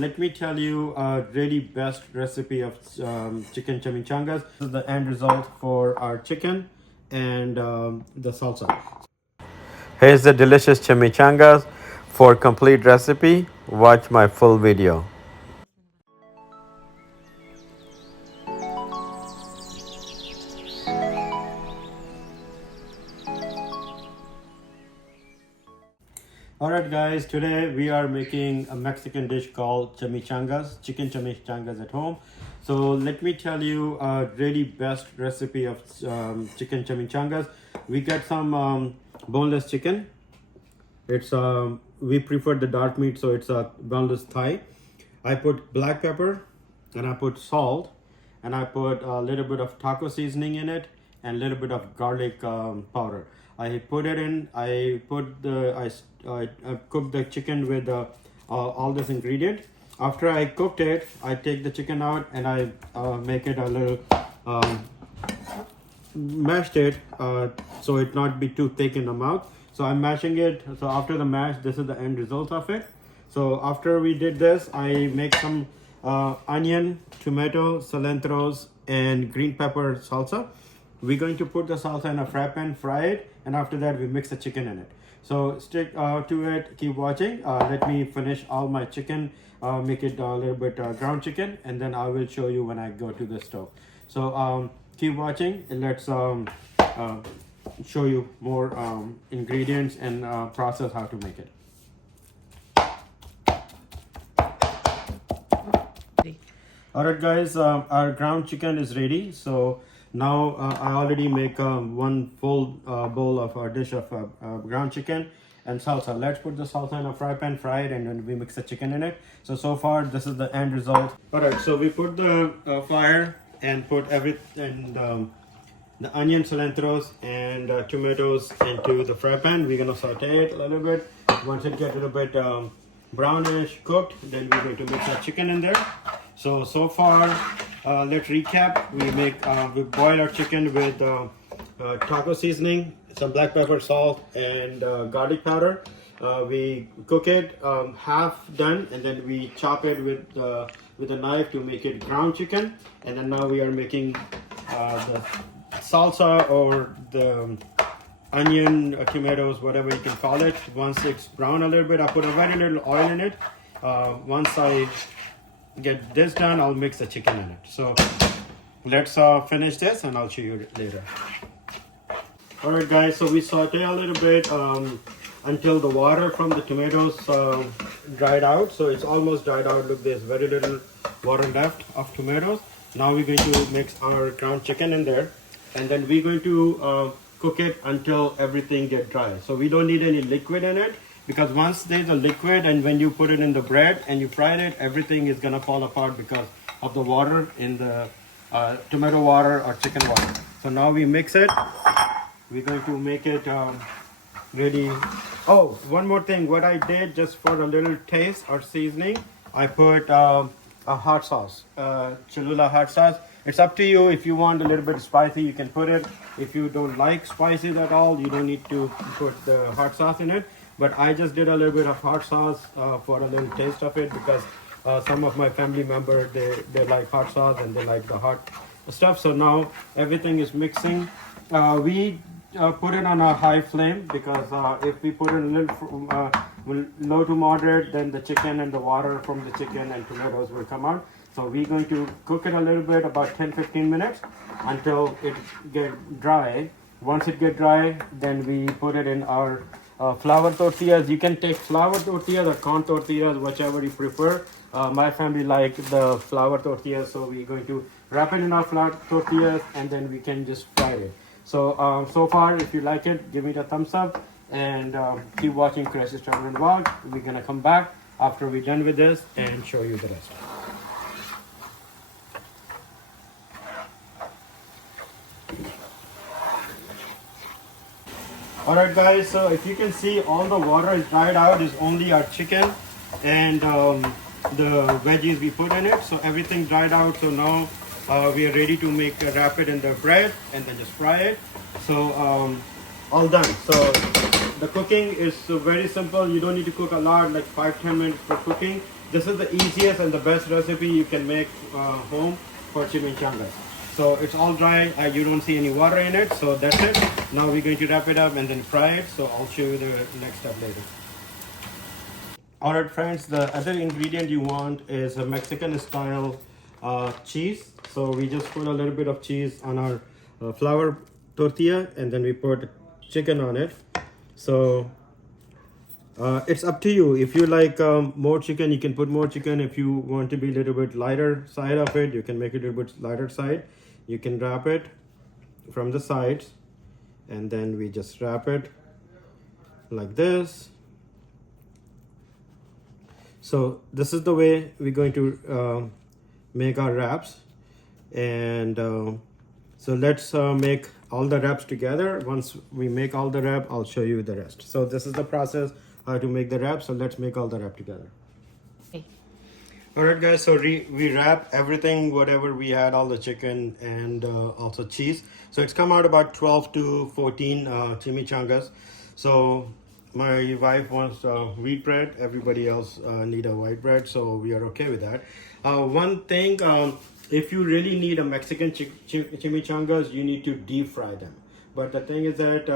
Let me tell you a really best recipe of chicken chimichangas. This is the end result for our chicken and the salsa. Here's the delicious chimichangas. For complete recipe, watch my full video. Alright guys, today we are making a Mexican dish called chimichangas, chicken chimichangas at home. So let me tell you a really best recipe of chicken chimichangas. We get some boneless chicken. It's we prefer the dark meat, so it's a boneless thigh. I put black pepper and I put salt and I put a little bit of taco seasoning in it and a little bit of garlic powder. I put it in. I cooked the chicken with all this ingredient. After I cooked it, I take the chicken out and I make it a little mashed it so it not be too thick in the mouth. So I'm mashing it. So after the mash, this is the end result of it. So after we did this, I make some onion, tomato, cilantros, and green pepper salsa. We're going to put the salsa in a fry pan, fry it, and after that we mix the chicken in it. So stick to it, keep watching. Let me finish all my chicken, make it a little bit ground chicken, and then I will show you when I go to the stove. So keep watching and let's show you more ingredients and process how to make it. Alright guys, our ground chicken is ready. So now I already make one full bowl of a dish of ground chicken and salsa. Let's put the salsa in a fry pan, fry it, and then we mix the chicken in it. So far this is the end result. Alright, so we put the fire and put everything, the onion, cilantros, and tomatoes into the fry pan. We're gonna saute it a little bit. Once it gets a little bit brownish cooked, then we're going to mix the chicken in there. So far, let's recap. We boil our chicken with taco seasoning, some black pepper, salt, and garlic powder. We cook it half done, and then we chop it with a knife to make it ground chicken. And then now we are making the salsa or the onion, tomatoes, whatever you can call it. Once it's brown a little bit, I put a very little oil in it. Once I get this done, I'll mix the chicken in it. So let's finish this and I'll show you later. Alright guys, so we saute a little bit until the water from the tomatoes dried out. So it's almost dried out. Look, there's very little water left of tomatoes. Now we're going to mix our ground chicken in there, and then we're going to cook it until everything gets dry. So we don't need any liquid in it, because once there's a liquid and when you put it in the bread and you fry it, everything is gonna fall apart because of the water in the tomato water or chicken water. So now we mix it. We're going to make it really. Oh, one more thing. What I did, just for a little taste or seasoning, I put a hot sauce, Cholula hot sauce. It's up to you. If you want a little bit spicy, you can put it. If you don't like spices at all, you don't need to put the hot sauce in it. But I just did a little bit of hot sauce for a little taste of it, because some of my family members, they like hot sauce and they like the hot stuff. So now everything is mixing. We put it on a high flame, because if we put it a little low to moderate, then the chicken and the water from the chicken and tomatoes will come out. So we're going to cook it a little bit, about 10-15 minutes, until it gets dry. Once it gets dry, then we put it in our flour tortillas. You can take flour tortillas or corn tortillas, whichever you prefer. My family like the flour tortillas, so we're going to wrap it in our flour tortillas, and then we can just fry it. So far, if you like it, give me the thumbs up, and keep watching Chris's Travel and Vlog. We're gonna come back after we're done with this and show you the rest. Alright guys, so if you can see, all the water is dried out. Is only our chicken and the veggies we put in it. So everything dried out. So now we are ready to wrap it in the bread and then just fry it. So all done. So The cooking is very simple. You don't need to cook a lot, like 5-10 minutes for cooking. this is the easiest and the best recipe you can make home for chimichangas. So it's all dry. You don't see any water in it. So that's it. Now we're going to wrap it up and then fry it. So I'll show you the next step later. Alright friends, the other ingredient you want is a Mexican style cheese. So we just put a little bit of cheese on our flour tortilla and then we put chicken on it. So it's up to you. If you like more chicken, you can put more chicken. If you want to be a little bit lighter side of it, you can make it a little bit lighter side. You can wrap it from the sides and then we just wrap it like this. So this is the way we're going to make our wraps. And so let's make all the wraps together. Once we make all the wrap, I'll show you the rest. So this is the process how to make the wrap. So let's make all the wrap together. Okay. All right guys, so we wrap everything, whatever we had, all the chicken and also cheese. So it's come out about 12 to 14 chimichangas. So my wife wants wheat bread, everybody else need a white bread, so we are okay with that. One thing, if you really need a Mexican chimichangas, you need to deep fry them. But the thing is that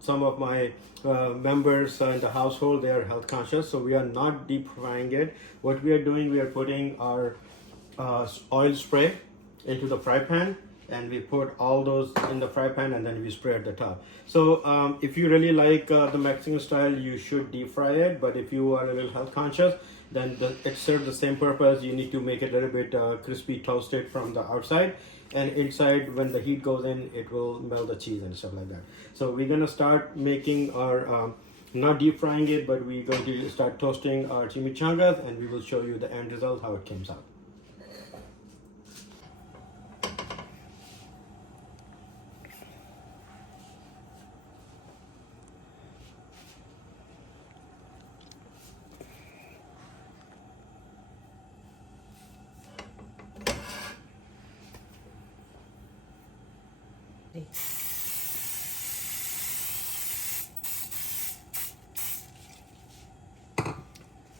some of my members in the household, they are health conscious, so we are not deep frying it. What we are doing, we are putting our oil spray into the fry pan, and we put all those in the fry pan and then we spray at the top. So if you really like the Mexican style, you should deep fry it. But if you are a little health conscious, then it serves the same purpose. You need to make it a little bit crispy toasted from the outside, and inside when the heat goes in, it will melt the cheese and stuff like that. So we're gonna start making our not deep frying it, but we're going to start toasting our chimichangas, and we will show you the end result, how it comes out.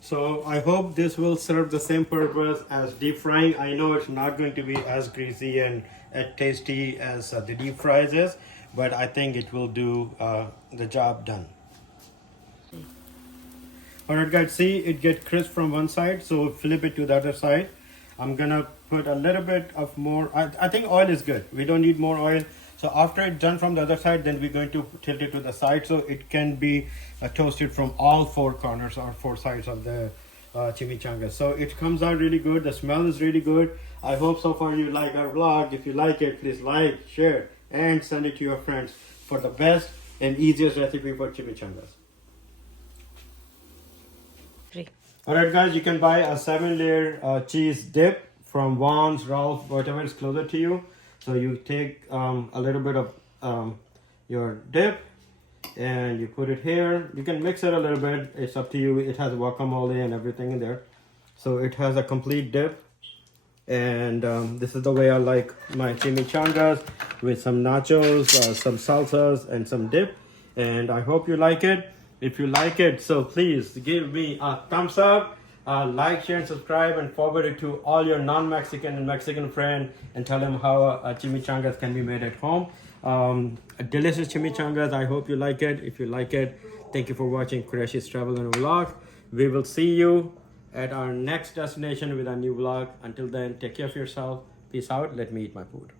So I hope this will serve the same purpose as deep frying. I know it's not going to be as greasy and as tasty as the deep fries is, but I think it will do the job done. Alright guys, see it get crisp from one side, so flip it to the other side. I'm gonna put a little bit of more, I think oil is good. We don't need more oil. So after it's done from the other side, then we're going to tilt it to the side so it can be toasted from all four corners or four sides of the chimichanga. So it comes out really good. The smell is really good. I hope so far you like our vlog. If you like it, please like, share, and send it to your friends for the best and easiest recipe for chimichangas. Alright guys, you can buy a 7-layer cheese dip from Vaughn's, Ralph, whatever is closer to you. So you take a little bit of your dip and you put it here. You can mix it a little bit, it's up to you. It has guacamole and everything in there. So it has a complete dip. And this is the way I like my chimichangas, with some nachos, some salsas, and some dip. And I hope you like it. If you like it, so please give me a thumbs up, like, share, and subscribe, and forward it to all your non-Mexican and Mexican friends and tell them how chimichangas can be made at home. Delicious chimichangas. I hope you like it. If you like it, thank you for watching Qureshi's Travel and Vlog. We will see you at our next destination with a new vlog. Until then, take care of yourself. Peace out. Let me eat my food.